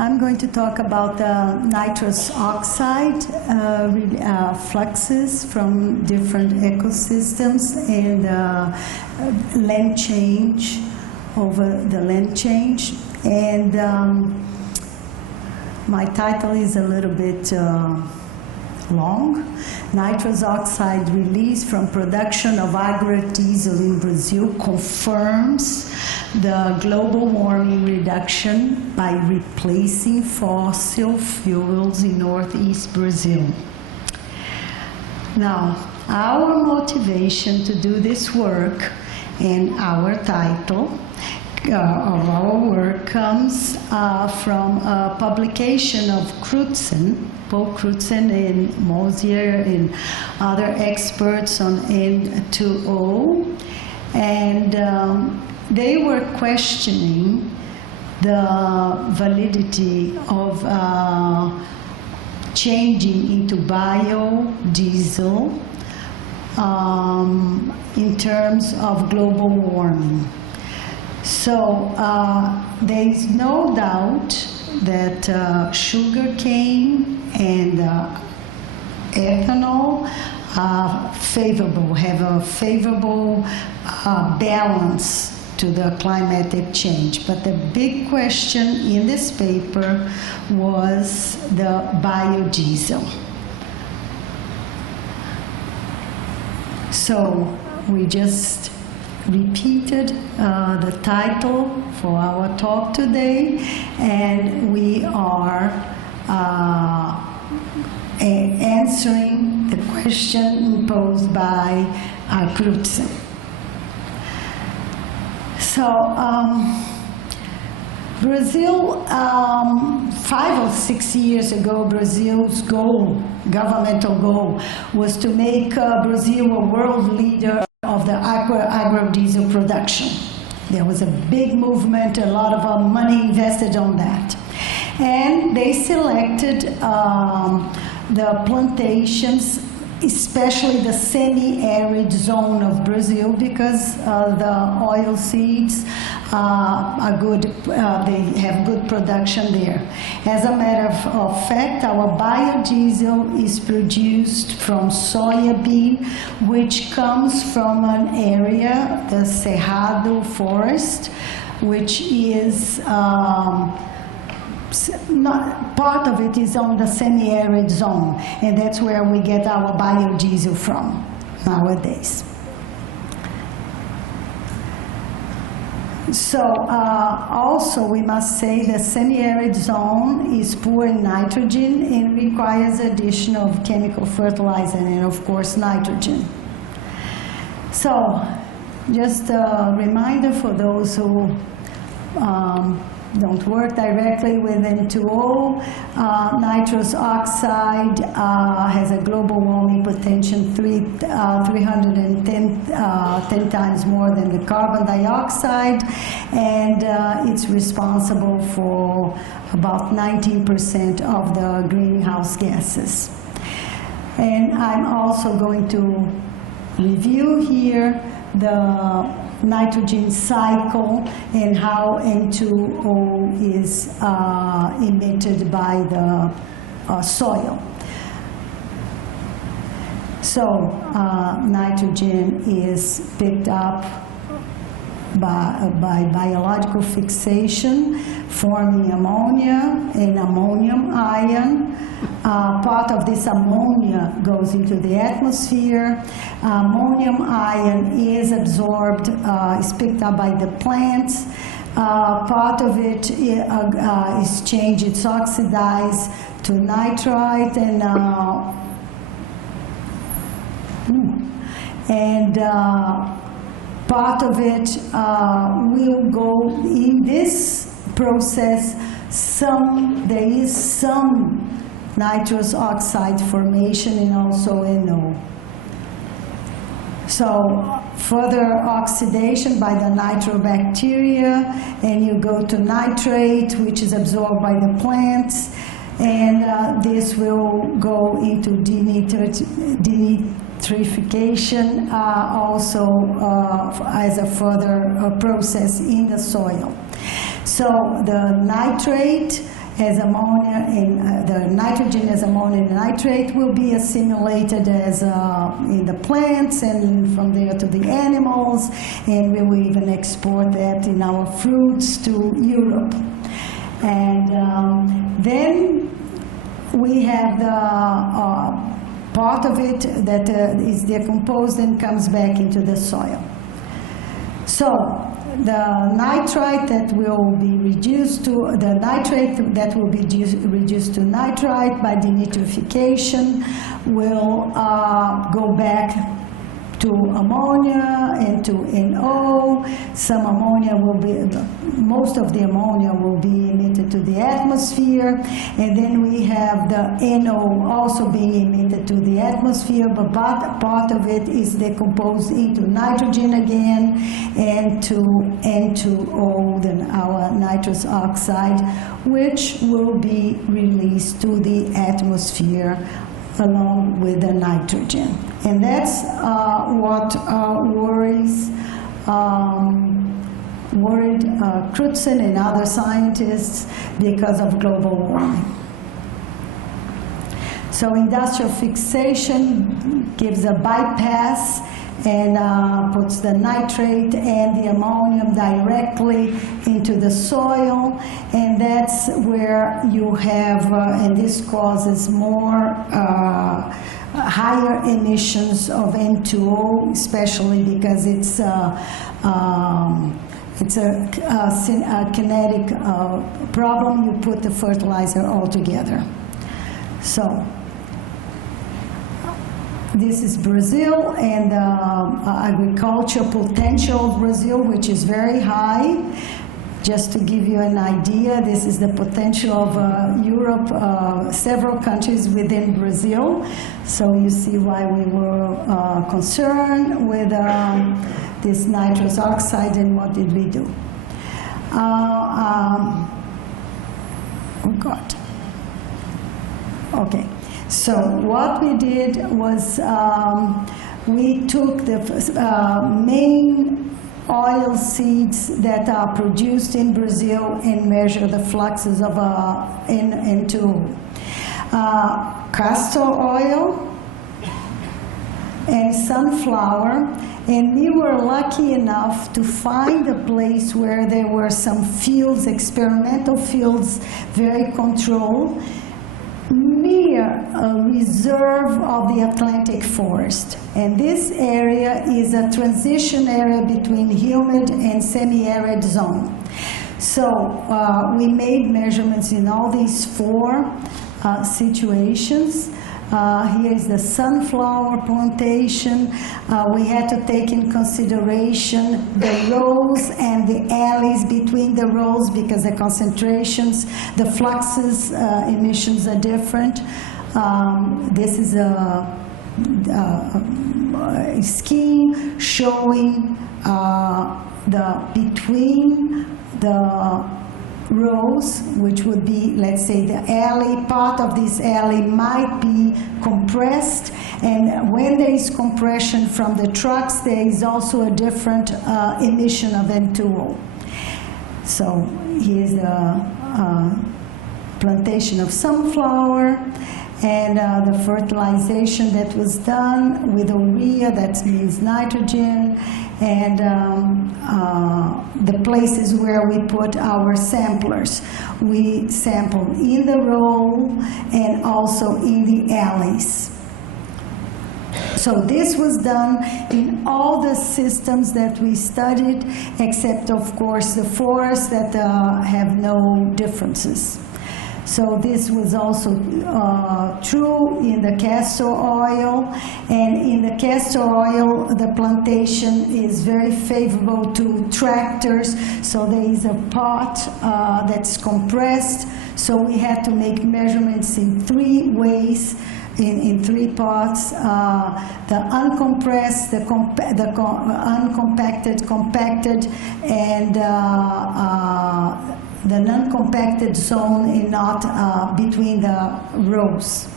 I'm going to talk about nitrous oxide fluxes from different ecosystems and land change, over the land change. And my title is a little bit long. Nitrous oxide release from production of agrodiesel in Brazil confirms the global warming reduction by replacing fossil fuels in northeast Brazil. Now, our motivation to do this work and our title of our work comes from a publication of Paul Crutzen and Mosier and other experts on N2O, and they were questioning the validity of changing into biodiesel in terms of global warming. So there is no doubt that sugar cane and ethanol have a favorable balance to the climatic change. But the big question in this paper was the biodiesel. So we just repeated the title for our talk today, and we are answering the question posed by Crutzen. So Brazil, 5 or 6 years ago, Brazil's governmental goal, was to make Brazil a world leader of the agrodiesel production. There was a big movement, a lot of money invested on that. And they selected the plantations, especially the semi-arid zone of Brazil, because the oil seeds are good, they have good production there. As a matter of fact, our biodiesel is produced from soybean, which comes from an area, the Cerrado forest, which is part of it is on the semi-arid zone, and that's where we get our biodiesel from nowadays. So also we must say the semi-arid zone is poor in nitrogen and requires addition of chemical fertilizer and of course nitrogen. So just a reminder for those who don't work directly with N2O, nitrous oxide has a global warming potential 310 times more than the carbon dioxide, and it's responsible for about 19% of the greenhouse gases. And I'm also going to review here the nitrogen cycle and how N2O is emitted by the soil. So nitrogen is picked up by biological fixation, forming ammonia and ammonium ion. Part of this ammonia goes into the atmosphere. Ammonium ion is absorbed, is picked up by the plants. Part of it is changed, it's oxidized to nitrite, and part of it will go in this process. There is some nitrous oxide formation and also NO. So further oxidation by the nitrobacteria, and you go to nitrate, which is absorbed by the plants, and this will go into denitrification also as a further process in the soil. So the nitrate as ammonia, and the nitrogen as ammonium nitrate will be assimilated as in the plants, and from there to the animals, and we will even export that in our fruits to Europe. And then we have the part of it that is decomposed and comes back into the soil. So the nitrite that will be reduced to, the nitrate that will be reduced to nitrite by denitrification will go back to ammonia and to NO. Some ammonia will be, most of the ammonia will be emitted to the atmosphere, and then we have the NO also being emitted to the atmosphere, but part of it is decomposed into nitrogen again and to N2O, then our nitrous oxide, which will be released to the atmosphere along with the nitrogen. And that's what worried Crutzen and other scientists because of global warming. So industrial fixation gives a bypass and puts the nitrate and the ammonium directly into the soil, and that's where you have, and this causes more higher emissions of N2O, especially because it's a kinetic problem. You put the fertilizer all together. So this is Brazil and agriculture potential of Brazil, which is very high. Just to give you an idea, this is the potential of Europe, several countries within Brazil. So you see why we were concerned with this nitrous oxide, and what did we do? Oh God. Okay. So what we did was we took the main oil seeds that are produced in Brazil and measure the fluxes of N2O. Castor oil and sunflower, and we were lucky enough to find a place where there were some fields, experimental fields, very controlled, near a reserve of the Atlantic forest. And this area is a transition area between humid and semi-arid zone. So we made measurements in all these four situations. Here is the sunflower plantation. We had to take in consideration the rows and the alleys between the rows because the concentrations, the fluxes, emissions are different. This is a scheme showing between the rows, which would be, let's say, the alley. Part of this alley might be compressed, and when there is compression from the trucks, there is also a different emission of N2O. So here's a plantation of sunflower, and the fertilization that was done with urea, that means nitrogen, and the places where we put our samplers. We sampled in the row and also in the alleys. So this was done in all the systems that we studied, except, of course, the forests that have no differences. So this was also true in the castor oil, and in the castor oil, the plantation is very favorable to tractors, so there is a part that's compressed, so we had to make measurements in three ways, in three parts: the uncompressed, the uncompacted, compacted, and the non-compacted zone and not between the rows.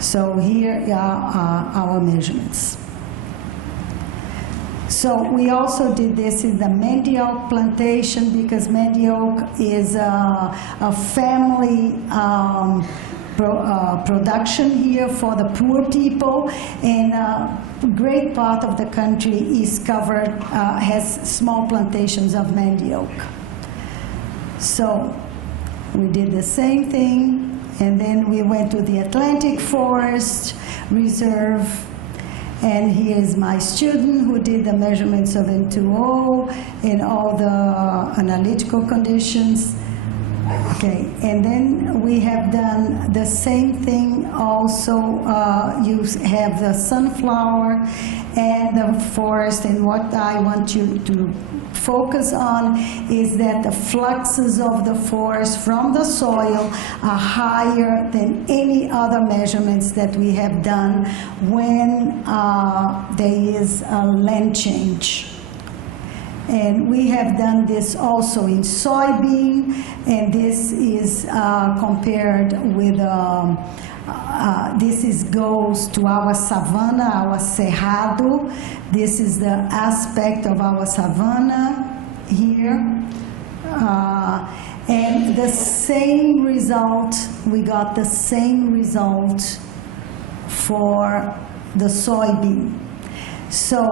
So here are our measurements. So we also did this in the mandioc plantation, because mandioc is a family production here for the poor people, and a great part of the country is covered, has small plantations of mandioc. So we did the same thing, and then we went to the Atlantic Forest Reserve, and here is my student who did the measurements of N2O and all the analytical conditions. Okay, and then we have done the same thing also. You have the sunflower and the forest, and what I want you to focus on is that the fluxes of the forest from the soil are higher than any other measurements that we have done when there is a land change. And we have done this also in soybean, and this is compared with, goes to our savanna, our cerrado. This is the aspect of our savanna here. And the same result, we got the same result for the soybean. So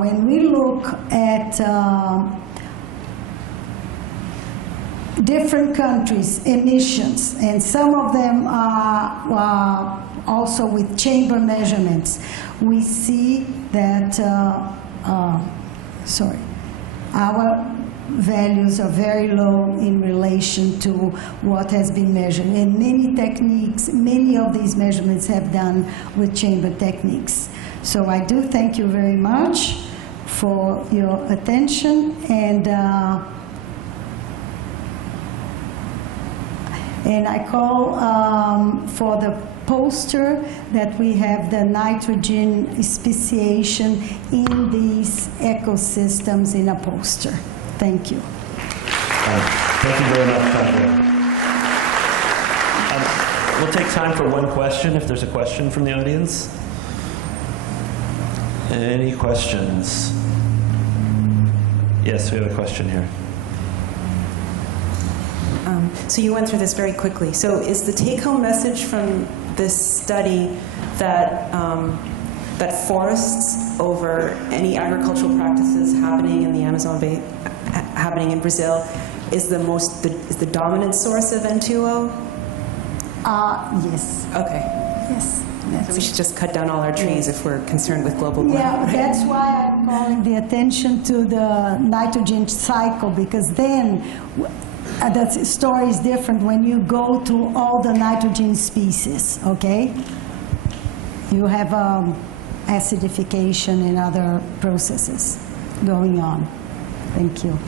when we look at different countries' emissions, and some of them are also with chamber measurements, we see that, our values are very low in relation to what has been measured. And many techniques, many of these measurements have done with chamber techniques. So I do thank you very much for your attention, and I call for the poster that we have the nitrogen speciation in these ecosystems in a poster. Thank you. Thank you very much, Tania. We'll take time for one question, if there's a question from the audience. Any questions? Yes, we have a question here. So you went through this very quickly. So is the take-home message from this study that that forests over any agricultural practices happening in the Amazon Bay, happening in Brazil, is the dominant source of N2O? Yes. Okay. Yes. So we should just cut down all our trees if we're concerned with global warming. Yeah, that's why I'm calling the attention to the nitrogen cycle, because then the story is different when you go to all the nitrogen species, okay? You have acidification and other processes going on. Thank you.